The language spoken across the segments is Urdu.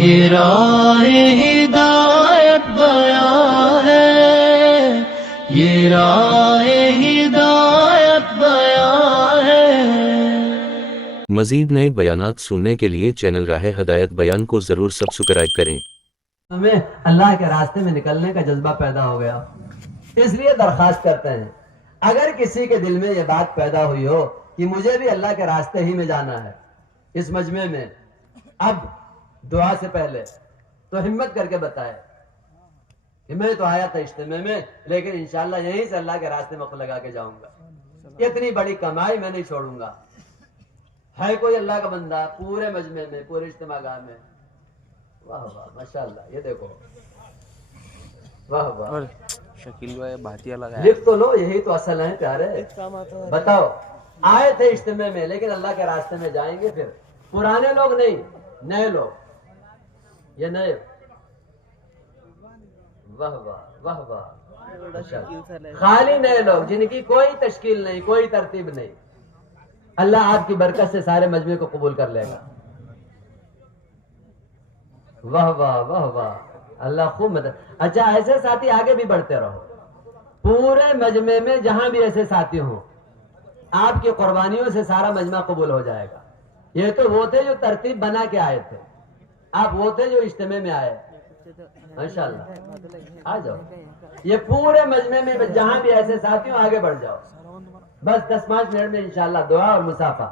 یہ راہ ہدایت بیان ہے، یہ راہ ہدایت بیان ہے۔ مزید نئے بیانات سننے کے لیے چینل راہ ہدایت بیان کو ضرور سبسکرائب کریں۔ ہمیں اللہ کے راستے میں نکلنے کا جذبہ پیدا ہو گیا، اس لیے درخواست کرتے ہیں اگر کسی کے دل میں یہ بات پیدا ہوئی ہو کہ مجھے بھی اللہ کے راستے ہی میں جانا ہے اس مجمع میں، اب دعا سے پہلے تو ہمت کر کے بتائے کہ میں تو آیا تھا اجتماع میں، لیکن انشاءاللہ یہیں سے اللہ کے راستے میں خود لگا کے جاؤں گا، اتنی بڑی کمائی میں نہیں چھوڑوں گا۔ ہے کوئی اللہ کا بندہ پورے مجمع میں، پورے اجتماع گاہ میں؟ واہ واہ ماشاءاللہ، یہ دیکھو، واہ واہ، شکیل بھائی بھاتیا لگا لکھ تو لو، یہی تو اصل ہے پیارے۔ بتاؤ، آئے تھے اجتماع میں لیکن اللہ کے راستے میں جائیں گے پھر؟ پرانے لوگ نہیں، نئے لوگ، یہ نئے، واہ واہ واہ واہ ماشاءاللہ، خالی نئے لوگ جن کی کوئی تشکیل نہیں، کوئی ترتیب نہیں، اللہ آپ کی برکت سے سارے مجمع کو قبول کر لے گا۔ واہ واہ واہ واہ، اللہ خوب مدد۔ اچھا، ایسے ساتھی آگے بھی بڑھتے رہو، پورے مجمع میں جہاں بھی ایسے ساتھی ہوں آپ کی قربانیوں سے سارا مجمع قبول ہو جائے گا۔ یہ تو وہ تھے جو ترتیب بنا کے آئے تھے، آپ وہ تھے جو اجتماع میں آئے، ماشاءاللہ آ جاؤ۔ یہ پورے مجمع میں جہاں بھی ایسے ساتھی ہوں آگے بڑھ جاؤ، بس 10-5 منٹ میں انشاءاللہ دعا اور مصافحہ،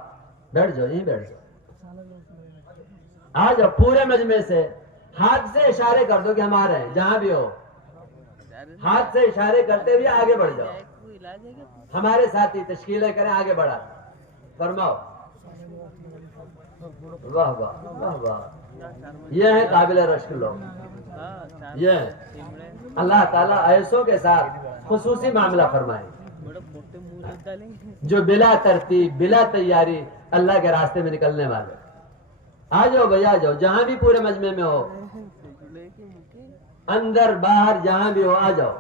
بیٹھ جاؤ، یہیں بیٹھ جاؤ، آ جاؤ۔ پورے مجمع سے ہاتھ سے اشارے کر دو کہ ہم آ رہے ہیں، جہاں بھی ہو ہاتھ سے اشارے کرتے ہوئے آگے بڑھ جاؤ، ہمارے ساتھی تشکیلیں کریں، آگے بڑھا فرماؤ۔ واہ واہ واہ واہ، یہ ہے قابل رشک لوگ، یہ ہے اللہ تعالیٰ ایسوں کے ساتھ خصوصی معاملہ فرمائے جو بلا ترتیب بلا تیاری اللہ کے راستے میں نکلنے والے۔ آ جاؤ بھائی، آ جاؤ، جہاں بھی پورے مجمع میں ہو، اندر باہر جہاں بھی ہو آ جاؤ،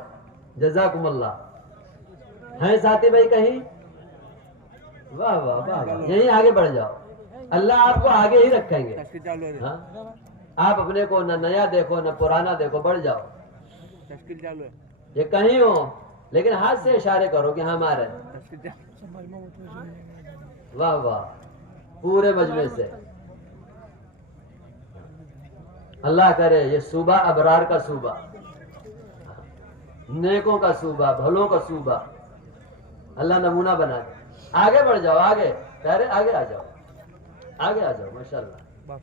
جزاکم اللہ۔ ہیں ساتھی بھائی کہیں؟ واہ واہ واہ واہ، یہیں آگے بڑھ جاؤ، اللہ آپ کو آگے ہی رکھیں گے۔ ہاں، آپ اپنے کو نہ نیا دیکھو نہ پرانا دیکھو، بڑھ جاؤ، یہ کہیں ہو لیکن ہاتھ سے اشارے کرو کہ ہم آ رہے ہیں۔ واہ واہ، پورے مجمع سے اللہ کرے یہ صوبہ ابرار کا صوبہ، نیکوں کا صوبہ، بھلوں کا صوبہ اللہ نمونہ بنا دے۔ آگے بڑھ جاؤ، آگے پیارے، آگے آ جاؤ، آگے آ جاؤ، ماشاءاللہ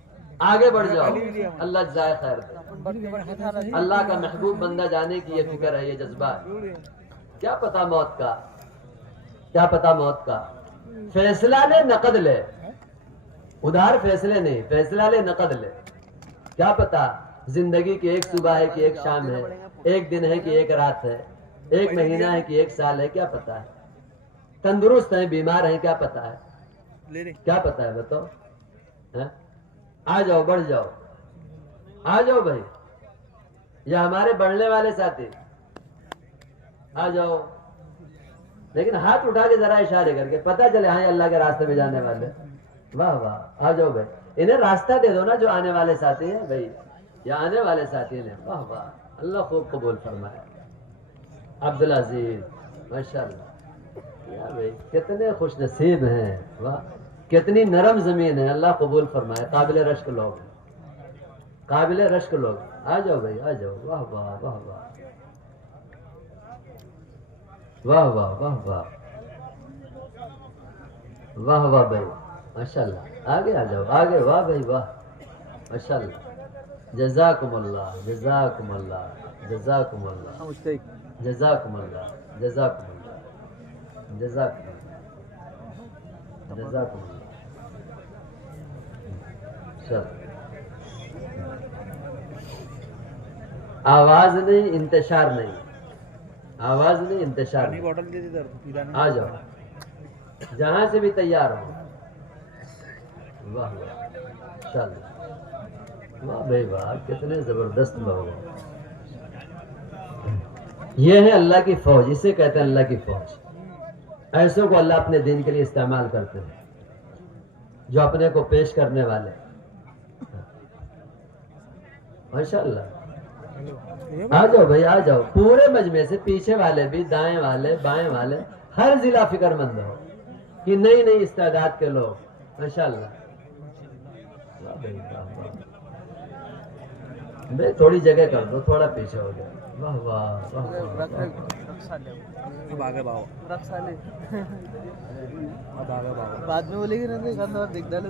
آگے بڑھ جاؤ، اللہ جزائے خیر دے۔ اللہ کا محبوب بندہ جانے کی یہ فکر ہے، یہ جذبہ ہے۔ کیا پتا موت کا، کیا پتا موت کا، فیصلہ لے نقد لے، ادھار فیصلے نہیں، فیصلہ لے نقد لے۔ کیا پتا زندگی کی ایک صبح ہے کہ ایک شام ہے، ایک دن ہے کہ ایک رات ہے، ایک مہینہ ہے کہ ایک سال ہے، کیا پتا ہے؟ تندرست ہیں، بیمار ہیں، کیا پتا ہے؟ کیا پتا ہے بتاؤ؟ آ جاؤ، بڑھ جاؤ، آ جاؤ بھائی، یہ ہمارے بڑھنے والے ساتھی، آ جاؤ، لیکن ہاتھ اٹھا کے ذرا اشارے کر کے پتہ چلے ہاں اللہ کے راستے میں جانے والے۔ واہ واہ، آ جاؤ بھائی، انہیں راستہ دے دو نا جو آنے والے ساتھی ہیں بھائی، یہ آنے والے ساتھی ہیں۔ واہ واہ، اللہ خوب قبول فرمائے۔ عبدالعزیز ماشاءاللہ، یا بھائی کتنے خوش نصیب ہیں، واہ کتنی نرم زمین ہے، اللہ قبول فرمائے۔ قابل رشک لوگ، قابل رشک لوگ، آ جاؤ بھائی، آ جاؤ۔ واہ واہ واہ واہ واہ واہ واہ واہ واہ واہ بھائی، ماشاءاللہ آگے آ جاؤ، آگے، واہ بھائی واہ ماشاءاللہ، جزاکم اللہ، جزاکم اللہ، جزاکم اللہ، جزاکم اللہ، جزاکم اللہ، جزاکم اللہ، جزاکم اللہ۔ چل، آواز نہیں، انتشار نہیں، آواز نہیں، انتشار نہیں۔ آ جاؤ جہاں سے بھی تیار ہو۔ واہ واہ، چل، واہ بھائی واہ، کتنے زبردست لوگ ہیں۔ یہ ہے اللہ کی فوج، اسے کہتے ہیں اللہ کی فوج۔ ایسوں کو اللہ اپنے دین کے لیے استعمال کرتے ہیں، جو اپنے کو پیش کرنے والے۔ ماشاء اللہ. آ جاؤ بھائی آ جاؤ. پورے مجمع سے پیچھے والے بھی، دائیں والے، بائیں والے، ہر ضلع فکر مند ہو کہ نئی نئی استعداد کے لوگ. ماشاء اللہ. بھائی تھوڑی جگہ کر دو، تھوڑا پیچھے ہو جائے. واہ واہ واہ واہ. اب آگے باؤ. اب آگے باؤ. بعد میں بولے گی نا دیکھا دیکھ ڈالے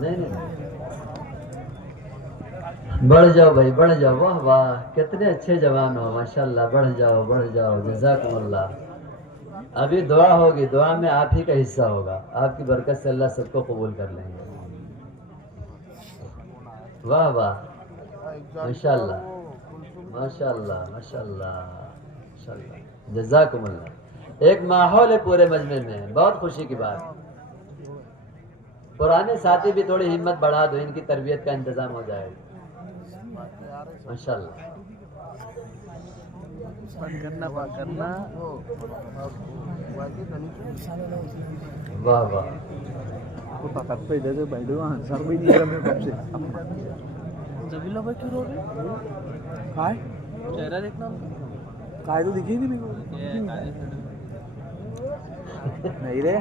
نہیں نہیں بڑھ جاؤ بھائی بڑھ جاؤ. واہ واہ کتنے اچھے جوان ہو ماشاءاللہ. بڑھ جاؤ بڑھ جاؤ. جزاکم اللہ. ابھی دعا ہوگی، دعا میں آپ ہی کا حصہ ہوگا. آپ کی برکت سے اللہ سب کو قبول کر لیں گے. واہ واہ ماشاءاللہ ماشاءاللہ ماشاءاللہ ماشاءاللہ. جزاکم اللہ. ایک ماحول ہے پورے مجمع میں، بہت خوشی کی بات. پرانے ساتھی بھی تھوڑی ہمت بڑھا دو، ان کی تربیت کا انتظام ہو جائے گا. ماشاءاللہ. کرنا کرنا واہ واہ. کو طاقت پہ دے دے بھائی. دو آنسر بھی نہیں ہے میرے کب سے. زبیلا بھائی کیوں رو رہے؟ کائے چہرہ دیکھنا کائے تو دکھی نہیں میرے کو. نہیں رے.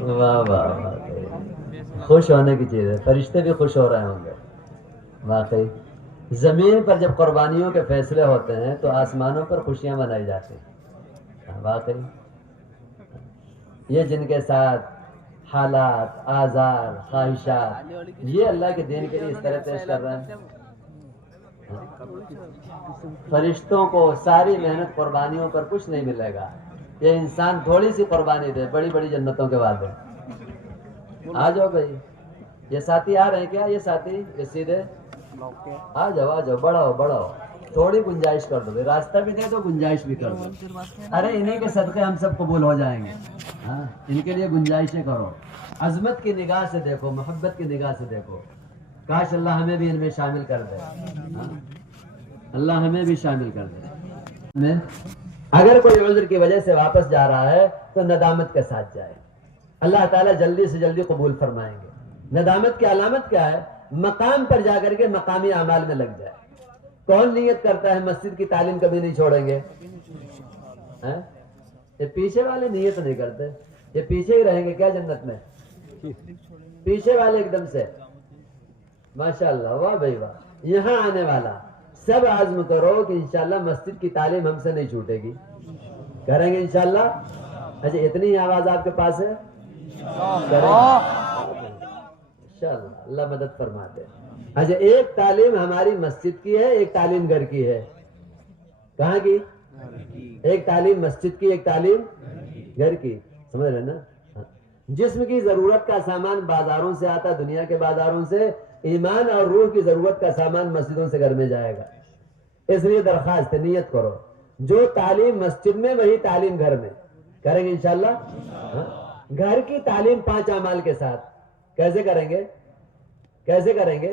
واہ واہ. خوش ہونے کی چیز ہے. فرشتے بھی خوش ہو رہے ہوں گے. واقعی زمین پر جب قربانیوں کے فیصلے ہوتے ہیں تو آسمانوں پر خوشیاں منائی جاتی ہیں. واقعی یہ جن کے ساتھ حالات، آزار، خواہشات، یہ اللہ کے دین کے لیے اس طرح پیش کر رہے ہیں. فرشتوں کو ساری محنت قربانیوں پر کچھ نہیں ملے گا. یہ انسان تھوڑی سی قربانی دے، بڑی بڑی جنتوں کے وعدے. آ جاؤ بھائی. یہ ساتھی آ رہے ہیں کیا؟ یہ ساتھی یہ سیدھے آ جاؤ بڑھاؤ بڑھاؤ. تھوڑی گنجائش کر دو بھائی. راستہ بھی دے دو، گنجائش بھی کر دو. ارے انہیں کے صدقے ہم سب قبول ہو جائیں گے. ہاں ان کے لیے گنجائشیں کرو. عظمت کی نگاہ سے دیکھو، محبت کی نگاہ سے دیکھو. کاش اللہ ہمیں بھی ان میں شامل کر دے. اللہ ہمیں بھی شامل کر دے. اگر کوئی عذر کی وجہ سے واپس جا رہا ہے تو ندامت کے ساتھ جائے. اللہ تعالیٰ جلدی سے جلدی قبول فرمائیں گے. ندامت کی علامت کیا ہے؟ مقام پر جا کر کے مقامی اعمال میں لگ جائے. کون نیت کرتا ہے مسجد کی تعلیم کبھی نہیں چھوڑیں گے؟ یہ پیچھے والے نیت نہیں کرتے. یہ پیچھے ہی رہیں گے کیا جنت میں؟ پیچھے والے ایک دم سے ماشاءاللہ. واہ بھائی واہ. یہاں آنے والا سب عزم کرو کہ انشاءاللہ مسجد کی تعلیم ہم سے نہیں چھوٹے گی. کریں گے انشاءاللہ. اچھا اتنی ہی آواز آپ کے پاس ہے؟ انشاءاللہ اللہ مدد فرماتے. اچھا ایک تعلیم ہماری مسجد کی ہے، ایک تعلیم گھر کی ہے. کہاں کی؟ ایک تعلیم مسجد کی، ایک تعلیم گھر کی. سمجھ رہے نا؟ جسم کی ضرورت کا سامان بازاروں سے آتا، دنیا کے بازاروں سے. ایمان اور روح کی ضرورت کا سامان مسجدوں سے گھر میں جائے گا. اس لیے درخواست ہے نیت کرو جو تعلیم مسجد میں وہی تعلیم گھر میں. کریں گے انشاءاللہ. گھر کی تعلیم 5 اعمال کے ساتھ. کیسے کریں گے؟ کیسے کریں گے؟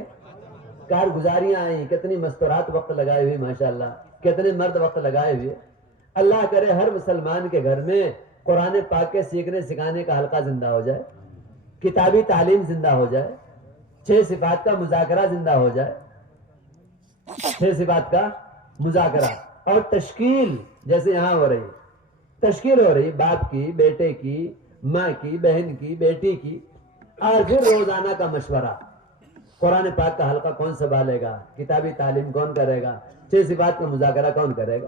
کارگزاریاں آئیں، کتنی مستورات وقت لگائے ہوئے ماشاءاللہ، کتنے مرد وقت لگائے ہوئے. اللہ کرے ہر مسلمان کے گھر میں قرآن پاک کے سیکھنے سکھانے کا حلقہ زندہ ہو جائے، کتابی تعلیم زندہ ہو جائے، 6 صفات کا مذاکرہ زندہ ہو جائے. 6 صفات کا مذاکرہ اور تشکیل جیسے یہاں ہو رہی. تشکیل ہو رہی باپ کی، بیٹے کی، ماں کی، بہن کی، بیٹی کی. اور پھر روزانہ کا مشورہ. قرآن پاک کا حلقہ کون سنبھالے گا؟ کتابی تعلیم کون کرے گا؟ 6 صفات کا مذاکرہ کون کرے گا؟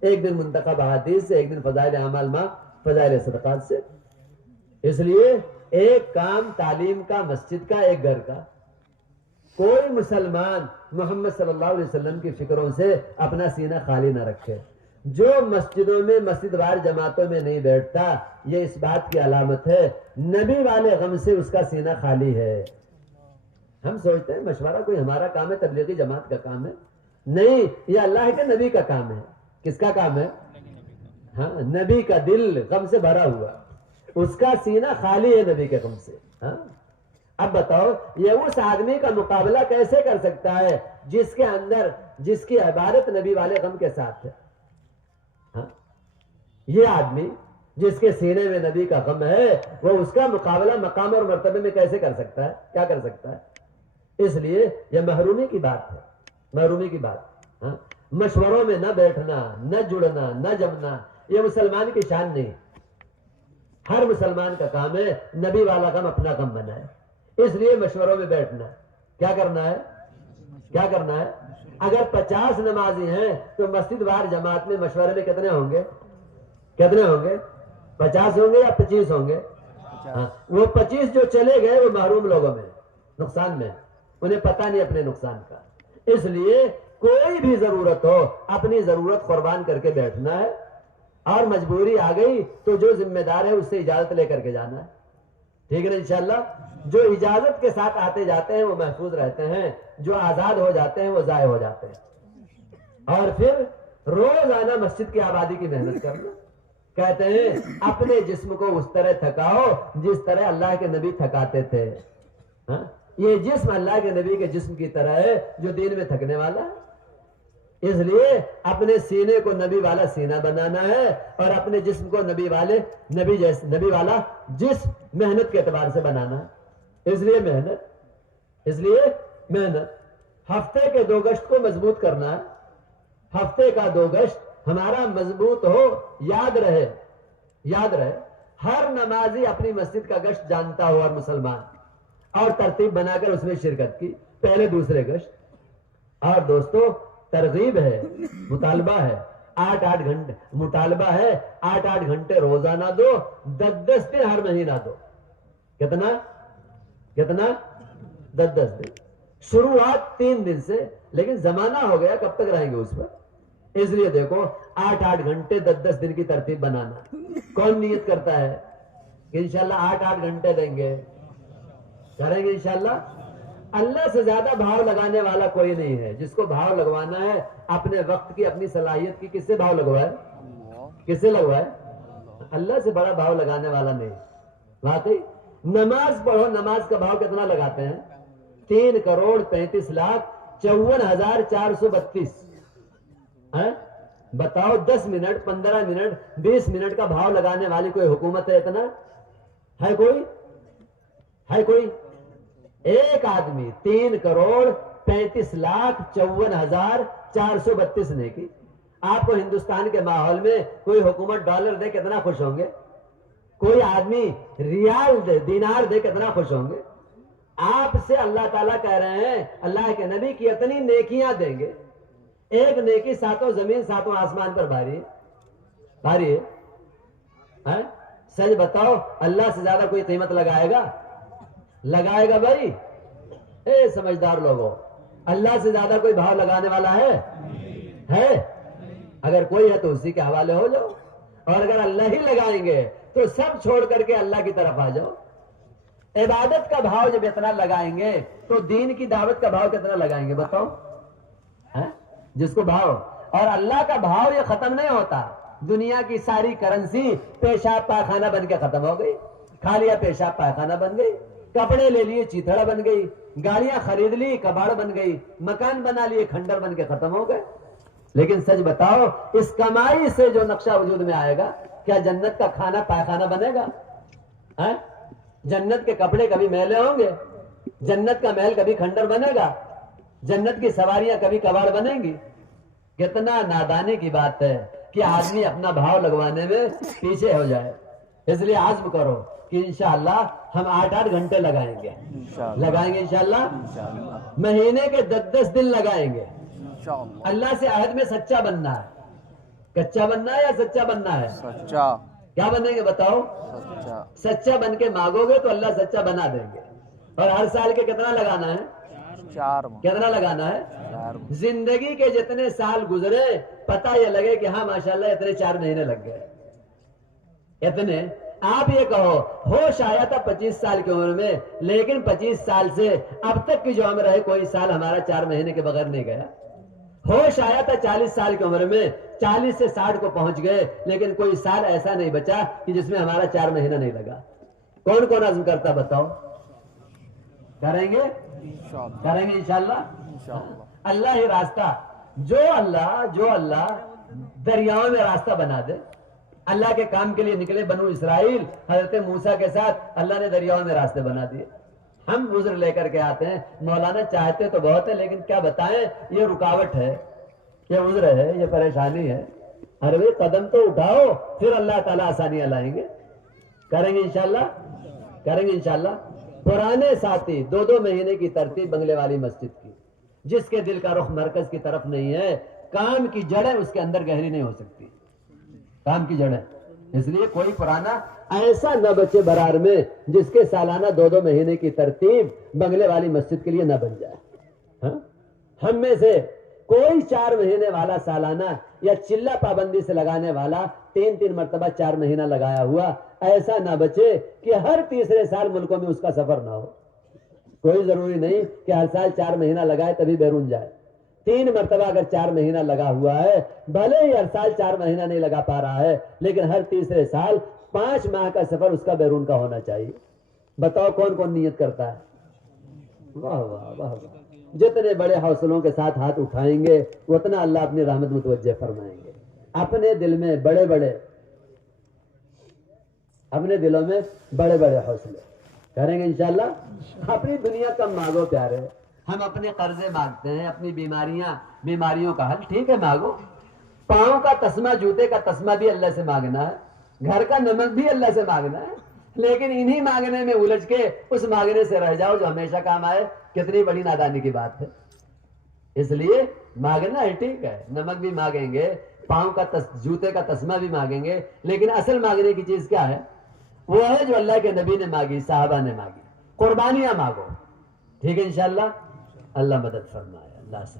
ایک دن منتخب احادیث سے، ایک دن فضائل اعمال ماں فضائل صدقات سے. اس لیے ایک کام تعلیم کا مسجد کا، ایک گھر کا. کوئی مسلمان محمد صلی اللہ علیہ وسلم کی فکروں سے اپنا سینہ خالی نہ رکھے. جو مسجدوں میں مسجد وار جماعتوں میں نہیں بیٹھتا یہ اس بات کی علامت ہے نبی والے غم سے اس کا سینہ خالی ہے. ہم سوچتے ہیں مشورہ کوئی ہمارا کام ہے، تبلیغی جماعت کا کام ہے. نہیں، یہ اللہ کے نبی کا کام ہے. کس کا کام ہے؟ ہاں نبی کا دل غم سے بھرا ہوا. اس کا سینہ خالی ہے نبی کے غم سے. ہاں اب بتاؤ یہ اس آدمی کا مقابلہ کیسے کر سکتا ہے جس کے اندر جس کی عبادت نبی والے غم کے ساتھ ہے. ہاں یہ آدمی جس کے سینے میں نبی کا غم ہے وہ اس کا مقابلہ مقام اور مرتبے میں کیسے کر سکتا ہے؟ کیا کر سکتا ہے؟ اس لیے یہ محرومی کی بات ہے, محرومی کی بات. ہاں مشوروں میں نہ بیٹھنا, نہ جڑنا, نہ جمنا, یہ مسلمان کی شان نہیں. ہر مسلمان کا کام ہے نبی والا غم اپنا غم بنائے. اس لیے مشوروں میں بیٹھنا ہے. کیا کرنا ہے؟ کیا کرنا ہے؟ اگر 50 نمازی ہیں تو مسجد وار جماعت میں مشورے میں کتنے ہوں گے؟ کتنے ہوں گے؟ 50 ہوں گے یا 25 ہوں گے؟ ہاں وہ 25 جو چلے گئے وہ محروم لوگوں میں, نقصان میں, انہیں پتہ نہیں اپنے نقصان کا. اس لیے کوئی بھی ضرورت ہو اپنی ضرورت قربان کر کے بیٹھنا ہے, اور مجبوری آ گئی تو جو ذمہ دار ہے اس سے اجازت لے کر کے جانا ہے. ٹھیک ہے نا انشاءاللہ. جو اجازت کے ساتھ آتے جاتے ہیں وہ محفوظ رہتے ہیں, جو آزاد ہو جاتے ہیں وہ ضائع ہو جاتے ہیں. اور پھر روزانہ مسجد کی آبادی کی محنت کرنا. کہتے ہیں اپنے جسم کو اس طرح تھکاؤ جس طرح اللہ کے نبی تھکاتے تھے. ہاں یہ جسم اللہ کے نبی کے جسم کی طرح ہے جو دین میں تھکنے والا ہے. اس لیے اپنے سینے کو نبی والا سینہ بنانا ہے اور اپنے جسم کو نبی والا جسم محنت کے اعتبار سے بنانا ہے. اس لیے محنت. ہفتے کے 2 گشت کو مضبوط کرنا ہے. ہفتے کا 2 گشت ہمارا مضبوط ہو. یاد رہے ہر نمازی اپنی مسجد کا گشت جانتا ہو اور مسلمان, اور ترتیب بنا کر اس میں شرکت کی, پہلے دوسرے گشت. اور دوستو ترغیب ہے, مطالبہ ہے, 8 گھنٹے مطالبہ ہے, 8 گھنٹے روزانہ دو, 10 دن ہر مہینہ دو. کتنا 10 دن. شروعات 3 دن سے, لیکن زمانہ ہو گیا کب تک رہیں گے اس پر. اس لیے دیکھو 8 گھنٹے 10 دن کی ترتیب بنانا. کون نیت کرتا ہے کہ انشاءاللہ 8 گھنٹے دیں گے, کریں گے انشاءاللہ. اللہ سے زیادہ بھاؤ لگانے والا کوئی نہیں ہے. جس کو بھاؤ لگوانا ہے اپنے وقت کی, اپنی صلاحیت کی, کس سے بھاؤ لگوائے؟ کس سے لگوائے؟ اللہ سے بڑا بھاؤ لگانے والا نہیں. واقعی نماز پڑھو, نماز کا بھاؤ کتنا لگاتے ہیں؟ 3,35,54,432. بتاؤ 10 منٹ, 15 منٹ, 20 منٹ کا بھاؤ لگانے والی کوئی حکومت ہے؟ اتنا ہے کوئی؟ ہے کوئی؟ ایک آدمی 3,35,54,432 نے کی. آپ کو ہندوستان کے ماحول میں کوئی حکومت ڈالر دے کتنا خوش ہوں گے؟ کوئی آدمی ریال دے, دینار دے کتنا خوش ہوں گے؟ آپ سے اللہ تعالیٰ کہہ رہے ہیں اللہ کے نبی کی اتنی نیکیاں دیں گے. ایک نیکی 7 زمین 7 آسمان پر بھاری ہے. سچ بتاؤ اللہ سے زیادہ کوئی قیمت لگائے گا بھائی؟ اے سمجھدار لوگوں, اللہ سے زیادہ کوئی بھاؤ لگانے والا ہے؟ اگر کوئی ہے تو اسی کے حوالے ہو جاؤ, اور اگر اللہ ہی لگائیں گے تو سب چھوڑ کر کے اللہ کی طرف آ جاؤ. عبادت کا بھاؤ جب اتنا لگائیں گے تو دین کی دعوت کا بھاؤ کتنا لگائیں گے بتاؤ؟ جس کو بھاؤ, اور اللہ کا بھاؤ یہ ختم نہیں ہوتا. دنیا کی ساری کرنسی پیشاب پاخانہ بن کے ختم ہو گئی. کھا لیا پیشاب پاخانہ بن گئی, کپڑے لے لیے چیتڑا بن گئی, گاڑیاں خرید لی کباڑ بن گئی, مکان بنا لیے کھنڈر بن کے ختم ہو گئے. لیکن سچ بتاؤ اس کمائی سے جو نقشہ وجود میں آئے گا, کیا جنت کا کھانا پاخانہ بنے گا؟ جنت کے کپڑے کبھی میلے ہوں گے؟ جنت کا محل کبھی کھنڈر بنے گا؟ جنت کی سواریاں کبھی کباڑ بنیں گی؟ کتنا نادانی کی بات ہے کہ آدمی اپنا بھاؤ لگوانے میں پیچھے ہو جائے. اس لیے عزم کرو کہ انشاءاللہ ہم 8 گھنٹے لگائیں گے انشاءاللہ. مہینے کے 10 دن لگائیں گے. اللہ سے عہد میں سچا بننا ہے. کچا بننا ہے یا سچا بننا ہے؟ سچا. کیا بنیں گے بتاؤ؟ سچا بن کے مانگو گے تو اللہ سچا بنا دیں گے. اور ہر سال کے کتنا لگانا ہے؟ 4. کتنا لگانا ہے؟ 4. زندگی کے جتنے سال گزرے پتہ یہ لگے کہ ہاں ماشاءاللہ اتنے 4 مہینے لگ گئے. اتنے آپ یہ کہو ہوش آیا تھا 25 سال کی عمر میں, لیکن 25 سال سے اب تک کی جو عمر ہے کوئی سال ہمارا 4 مہینے کے بغیر نہیں گیا. ہوش آیا تھا 40 سال کی عمر میں، 40 سے 60 کو پہنچ گئے، لیکن کوئی سال ایسا نہیں بچا کہ جس میں ہمارا 4 مہینہ نہیں لگا۔ کون کون عزم کرتا بتاؤ؟ کریں گے کریں گے انشاءاللہ۔ اللہ ہی راستہ، جو اللہ دریاؤں میں راستہ بنا دے، اللہ کے کام کے لیے نکلے بنو اسرائیل، حضرت موسیٰ کے ساتھ اللہ نے دریاؤں میں راستے بنا دیے۔ ہم عذر لے کر کے آتے ہیں، مولانا چاہتے تو بہت ہے لیکن کیا بتائیں، یہ رکاوٹ ہے، یہ عذر ہے، یہ پریشانی ہے۔ ارے بھائی قدم تو اٹھاؤ، پھر اللہ تعالیٰ آسانیاں لائیں گے۔ کریں گے انشاءاللہ، کریں گے انشاءاللہ۔ پرانے ساتھی 2 مہینے کی ترتیب بنگلے والی مسجد کی، جس کے دل کا رخ مرکز کی طرف نہیں ہے، کام کی جڑیں اس کے اندر گہری نہیں ہو سکتی، کام کی جڑیں۔ اس لیے کوئی پرانا ایسا نہ بچے برار میں جس کے سالانہ 2 مہینے کی ترتیب بنگلے والی مسجد کے لیے نہ بن جائے۔ ہاں؟ ہم میں سے کوئی 4 مہینے والا سالانہ یا چلہ پابندی سے لگانے والا 3 مرتبہ 4 مہینہ لگایا ہوا ایسا نہ بچے کہ ہر تیسرے سال ملکوں میں اس کا سفر نہ ہو۔ کوئی ضروری نہیں کہ ہر سال 4 مہینہ لگائے تبھی بیرون جائے۔ 3 مرتبہ اگر 4 مہینہ لگا ہوا ہے، بھلے ہی ہر سال 4 مہینہ نہیں لگا پا رہا ہے، لیکن ہر تیسرے سال 5 ماہ کا سفر اس کا بیرون کا ہونا چاہیے۔ بتاؤ کون کون نیت کرتا ہے؟ واہ واہ واہ واہ۔ جتنے بڑے حوصلوں کے ساتھ ہاتھ اٹھائیں گے اتنا اللہ اپنی رحمت متوجہ فرمائیں گے۔ اپنے دل میں بڑے بڑے، اپنے دلوں میں بڑے بڑے حوصلے کریں گے انشاءاللہ۔ اپنی دنیا کم مانگو پیارے، ہم اپنے قرضے مانگتے ہیں، اپنی بیماریوں کا حل ٹھیک ہے مانگو، پاؤں کا تسمہ، جوتے کا تسمہ بھی اللہ سے مانگنا ہے، گھر کا نمک بھی اللہ سے مانگنا ہے، لیکن انہی مانگنے میں الجھ کے اس مانگنے سے رہ جاؤ جو ہمیشہ کام آئے، کتنی بڑی نادانی کی بات ہے۔ اس لیے مانگنا ہے ٹھیک ہے، نمک بھی مانگیں گے، پاؤں کا جوتے کا تسمہ بھی مانگیں گے، لیکن اصل مانگنے کی چیز کیا ہے؟ وہ ہے جو اللہ کے نبی نے مانگی، صحابہ نے مانگی، قربانیاں مانگو، ٹھیک ہے انشاءاللہ۔ اللہ مدد فرمائے، اللہ سے